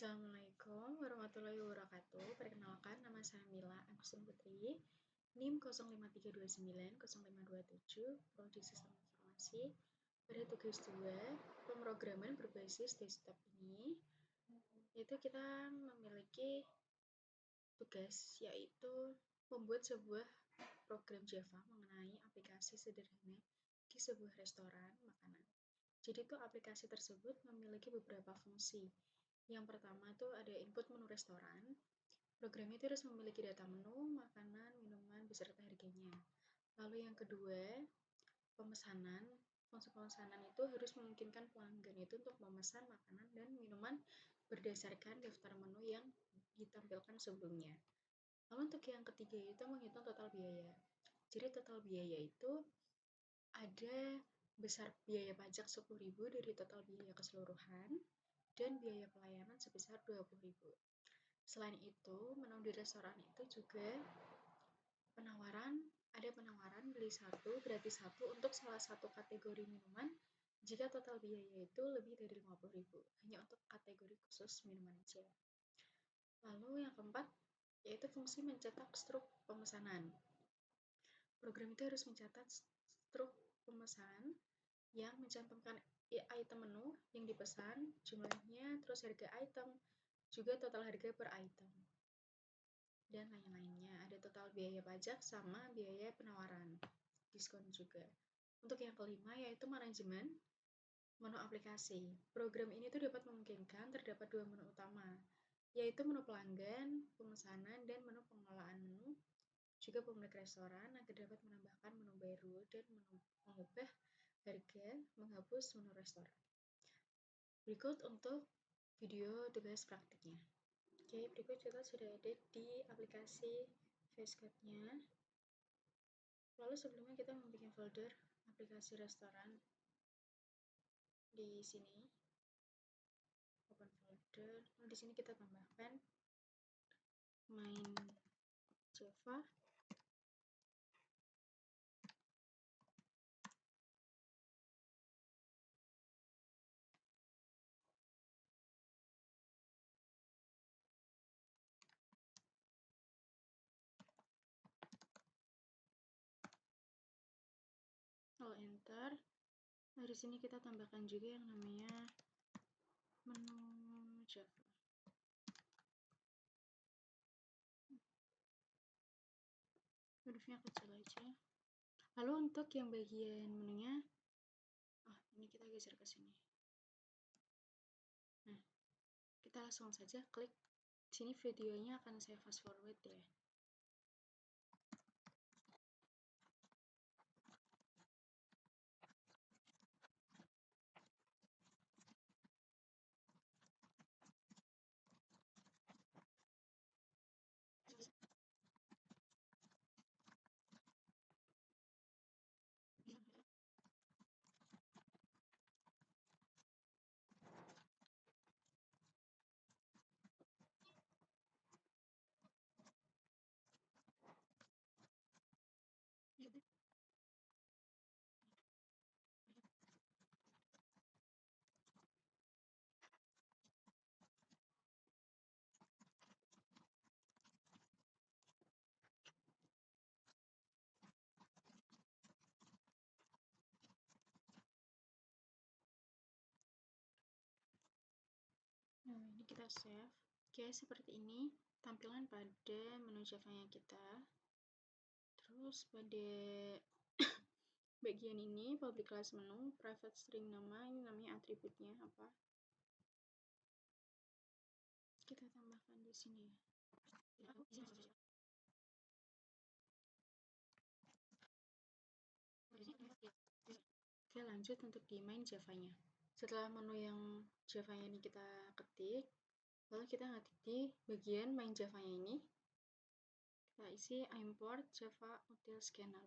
Assalamualaikum warahmatullahi wabarakatuh. Perkenalkan, nama saya Mila Agustin Putri, NIM 053290527, Prodi Sistem Informasi. Pada tugas 2, pemrograman berbasis desktop ini, itu kita memiliki tugas yaitu membuat sebuah program Java mengenai aplikasi sederhana di sebuah restoran makanan. Jadi itu aplikasi tersebut memiliki beberapa fungsi. Yang pertama tuh ada input menu restoran. Program itu harus memiliki data menu, makanan, minuman, beserta harganya. Lalu yang kedua, pemesanan. Fungsi pemesanan itu harus memungkinkan pelanggan itu untuk memesan makanan dan minuman berdasarkan daftar menu yang ditampilkan sebelumnya. Lalu untuk yang ketiga itu menghitung total biaya. Jadi total biaya itu ada besar biaya pajak 10.000 dari total biaya keseluruhan dan biaya pelayanan sebesar 20.000. Selain itu, menu di restoran itu juga ada penawaran beli satu gratis satu untuk salah satu kategori minuman jika total biaya itu lebih dari 50.000, hanya untuk kategori khusus minuman aja. Lalu yang keempat, yaitu fungsi mencetak struk pemesanan. Program itu harus mencatat struk pemesanan yang mencantumkan item menu yang dipesan, jumlahnya, terus harga item, juga total harga per item, dan lain-lainnya. Ada total biaya pajak sama biaya penawaran, diskon juga. Untuk yang kelima yaitu manajemen menu aplikasi. Program ini tuh dapat memungkinkan terdapat dua menu utama, yaitu menu pelanggan, pemesanan, dan menu pengelolaan menu, juga pemilik restoran agar dapat menambahkan menu baru dan mengubah harga, menghapus menu restoran. Berikut untuk video tugas praktiknya. Oke, berikut kita sudah ada di aplikasi VS-Code-nya. Lalu sebelumnya kita membuat folder aplikasi restoran di sini. Open folder. Lalu di sini kita tambahkan main Java. Lalu enter. Nah, di sini kita tambahkan juga yang namanya menu Java. Hurufnya kecil aja. Lalu untuk yang bagian menunya, ini kita geser ke sini. Nah, kita langsung saja klik. Sini videonya akan saya fast forward ya. Nah, ini kita save. Oke, seperti ini tampilan pada menu Java-nya kita. Terus pada bagian ini public class menu, private string nama, ini namanya atributnya apa. Kita tambahkan di sini. Oke, lanjut untuk di main Java-nya. Setelah menu yang Java-nya ini kita ketik, lalu kita ngetik di bagian main Java-nya ini. Kita isi import Java util scanner.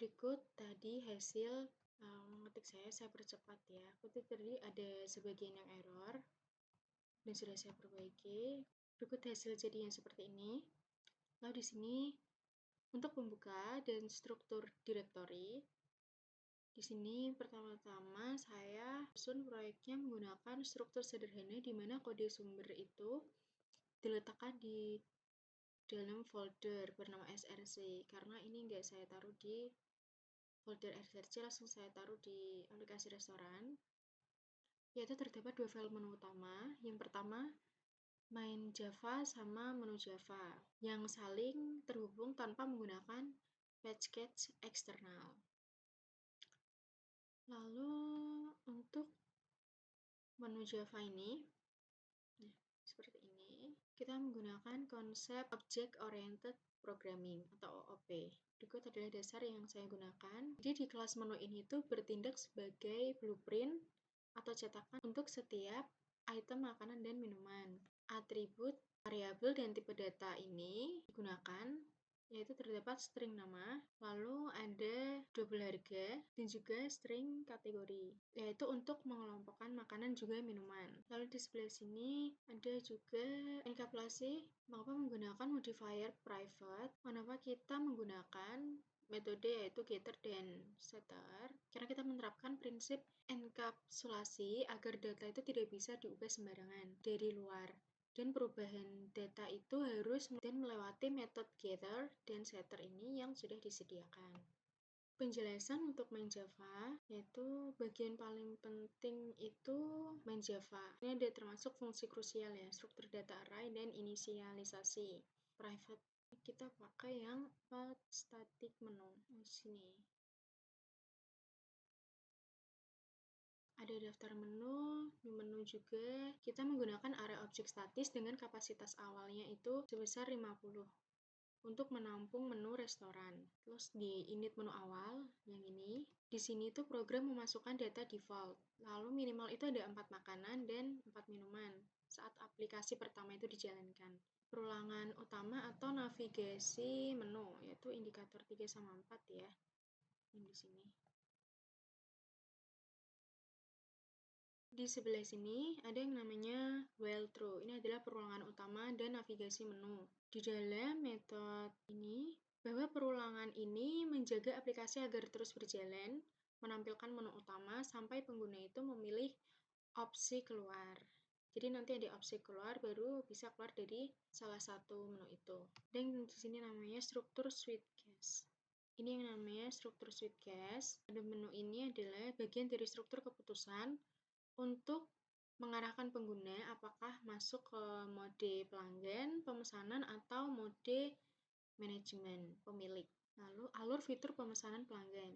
Berikut tadi hasil mengetik saya percepat ya. Ketik tadi ada sebagian yang error dan sudah saya perbaiki. Berikut hasil jadinya seperti ini. Lalu di sini untuk pembuka dan struktur directory, di sini pertama-tama saya susun proyeknya menggunakan struktur sederhana di mana kode sumber itu diletakkan di dalam folder bernama src, karena ini nggak saya taruh di folder src, langsung saya taruh di aplikasi restoran, yaitu terdapat dua file menu utama. Yang pertama main Java sama menu Java yang saling terhubung tanpa menggunakan package eksternal. Lalu untuk menu Java ini, nah, seperti ini, kita menggunakan konsep Object Oriented Programming atau OOP. Berikut adalah dasar yang saya gunakan. Jadi di kelas menu ini tuh bertindak sebagai blueprint atau cetakan untuk setiap item makanan dan minuman. Atribut, variabel, dan tipe data ini digunakan, yaitu terdapat string nama, lalu ada double harga, dan juga string kategori, yaitu untuk mengelompokkan makanan juga minuman. Lalu di sebelah sini ada juga enkapsulasi, mengapa menggunakan modifier private, mengapa kita menggunakan metode yaitu getter dan setter, karena kita menerapkan prinsip enkapsulasi agar data itu tidak bisa diubah sembarangan dari luar. Dan perubahan data itu harus melewati metode getter dan setter ini yang sudah disediakan. Penjelasan untuk main Java, yaitu bagian paling penting itu main Java. Ini ada termasuk fungsi krusial ya, struktur data array dan inisialisasi. Private kita pakai yang static menu. Di sini ada daftar menu, di menu juga kita menggunakan array objek statis dengan kapasitas awalnya itu sebesar 50 untuk menampung menu restoran. Terus di init menu awal yang ini, di sini tuh program memasukkan data default. Lalu minimal itu ada 4 makanan dan 4 minuman saat aplikasi pertama itu dijalankan. Perulangan utama atau navigasi menu, yaitu indikator 3 sama 4 ya. Yang di sini. Di sebelah sini ada yang namanya while true. Ini adalah perulangan utama dan navigasi menu. Di dalam metode ini, bahwa perulangan ini menjaga aplikasi agar terus berjalan, menampilkan menu utama sampai pengguna itu memilih opsi keluar. Jadi nanti ada opsi keluar, baru bisa keluar dari salah satu menu itu. Dan di sini namanya struktur switchcase. Ini yang namanya struktur switchcase. Pada menu ini adalah bagian dari struktur keputusan untuk mengarahkan pengguna apakah masuk ke mode pelanggan, pemesanan, atau mode manajemen pemilik. Lalu alur fitur pemesanan pelanggan.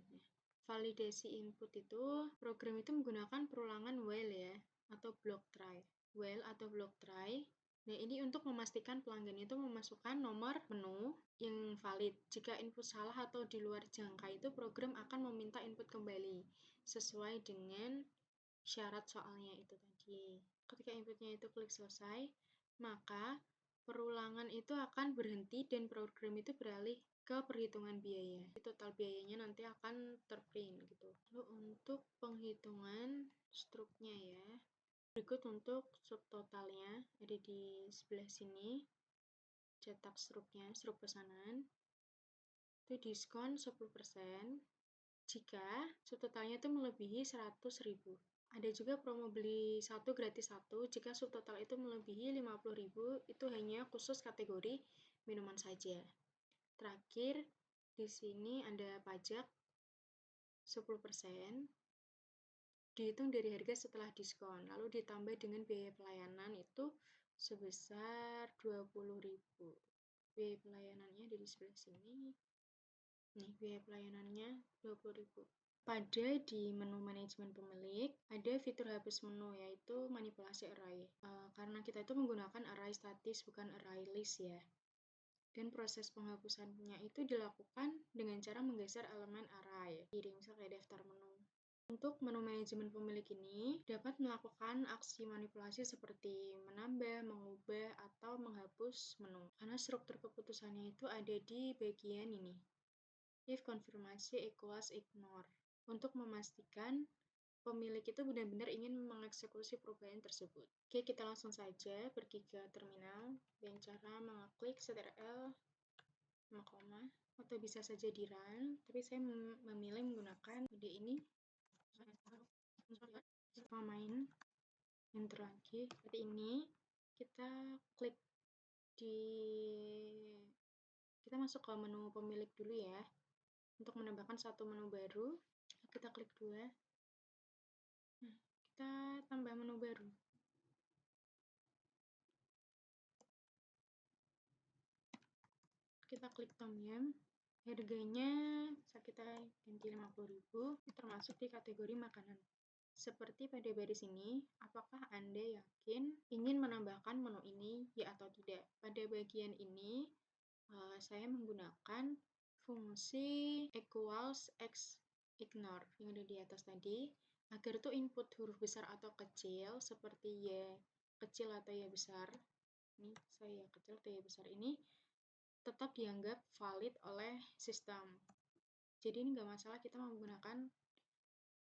Validasi input itu, program itu menggunakan perulangan while ya, atau block try. While atau block try. Nah, ini untuk memastikan pelanggan itu memasukkan nomor menu yang valid. Jika input salah atau di luar jangka itu, program akan meminta input kembali sesuai dengan syarat soalnya itu tadi. Ketika inputnya itu klik selesai, maka perulangan itu akan berhenti dan program itu beralih ke perhitungan biaya. Total biayanya nanti akan terprint gitu. Lalu untuk penghitungan struknya ya. Berikut untuk subtotalnya ada di sebelah sini. Cetak struknya, struk pesanan. Itu diskon 10% jika subtotalnya itu melebihi 100.000. Ada juga promo beli 1 gratis 1 jika subtotal itu melebihi 50.000, itu hanya khusus kategori minuman saja. Terakhir, di sini ada pajak 10%, dihitung dari harga setelah diskon, lalu ditambah dengan biaya pelayanan itu sebesar 20.000. Biaya pelayanannya ada di sebelah sini. Nih, biaya pelayanannya 20.000. Pada di menu manajemen pemilik, ada fitur hapus menu, yaitu manipulasi array. Karena kita itu menggunakan array statis, bukan array list ya. Dan proses penghapusannya itu dilakukan dengan cara menggeser elemen array. Jadi misalnya kayak daftar menu. Untuk menu manajemen pemilik ini dapat melakukan aksi manipulasi seperti menambah, mengubah, atau menghapus menu. Karena struktur keputusannya itu ada di bagian ini. if konfirmasi equals ignore. Untuk memastikan pemilik itu benar-benar ingin mengeksekusi perubahan tersebut. Oke, kita langsung saja pergi ke terminal dengan cara mengeklik Ctrl koma, atau bisa saja di run, tapi saya memilih menggunakan ide ini. Main enter lagi seperti ini. Kita klik di kita masuk ke menu pemilik dulu ya, untuk menambahkan satu menu baru. Kita klik 2. Nah, kita tambah menu baru. Kita klik Tom Yum. Harganya kita ganti 50.000, termasuk di kategori makanan. Seperti pada baris ini, apakah Anda yakin ingin menambahkan menu ini, ya atau tidak? Pada bagian ini, saya menggunakan fungsi equals x ignore yang ada di atas tadi, agar tuh input huruf besar atau kecil, seperti ya kecil atau ya besar, ini saya kecil atau ya besar ini, tetap dianggap valid oleh sistem. Jadi ini nggak masalah kita menggunakan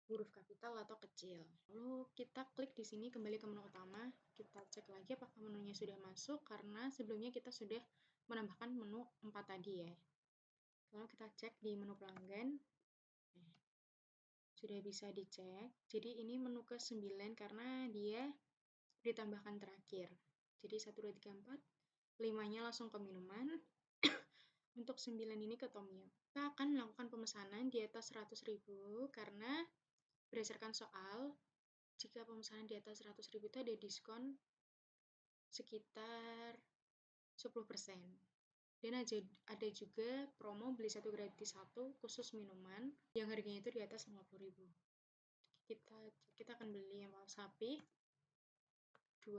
huruf kapital atau kecil. Lalu kita klik di sini kembali ke menu utama. Kita cek lagi apakah menunya sudah masuk, karena sebelumnya kita sudah menambahkan menu 4 tadi ya. Lalu kita cek di menu pelanggan. Sudah bisa dicek. Jadi ini menu ke-9 karena dia ditambahkan terakhir. Jadi 1, 2, 3, 4. 5-nya langsung ke minuman. Untuk 9 ini ke Tom Yum. Kita akan melakukan pemesanan di atas 100.000 karena berdasarkan soal, jika pemesanan di atas 100.000 itu ada diskon sekitar 10%. Dan ada juga promo beli 1 gratis 1 khusus minuman yang harganya itu di atas 50.000. Kita akan beli yang sapi 2,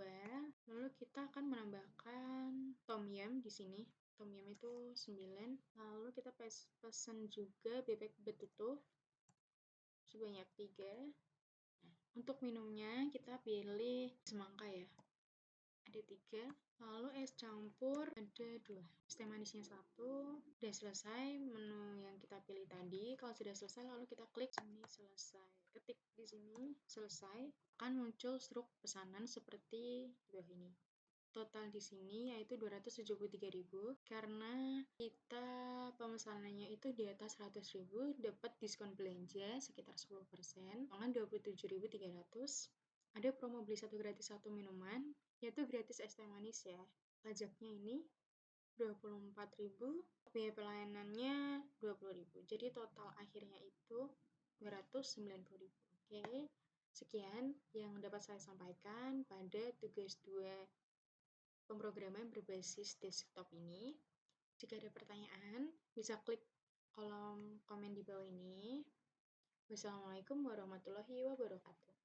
lalu kita akan menambahkan Tom Yum di sini. Tom Yum itu 9, lalu kita pesan juga bebek betutu sebanyak 3. Untuk minumnya kita pilih semangka ya, ada 3, lalu es campur ada 2, es teh manisnya 1. Sudah selesai menu yang kita pilih tadi. Kalau sudah selesai, lalu kita klik sini selesai, ketik di sini selesai, akan muncul struk pesanan seperti di bawah ini. Total di sini yaitu 273.000 karena kita pemesanannya itu di atas 100.000, dapat diskon belanja sekitar 10%, dengan 27.300. Ada promo beli 1 gratis 1 minuman, yaitu gratis es teh manis ya. Pajaknya ini 24.000, biaya pelayanannya 20.000. Jadi total akhirnya itu 290.000. Oke. Sekian yang dapat saya sampaikan pada tugas 2 pemrograman berbasis desktop ini. Jika ada pertanyaan, bisa klik kolom komen di bawah ini. Wassalamualaikum warahmatullahi wabarakatuh.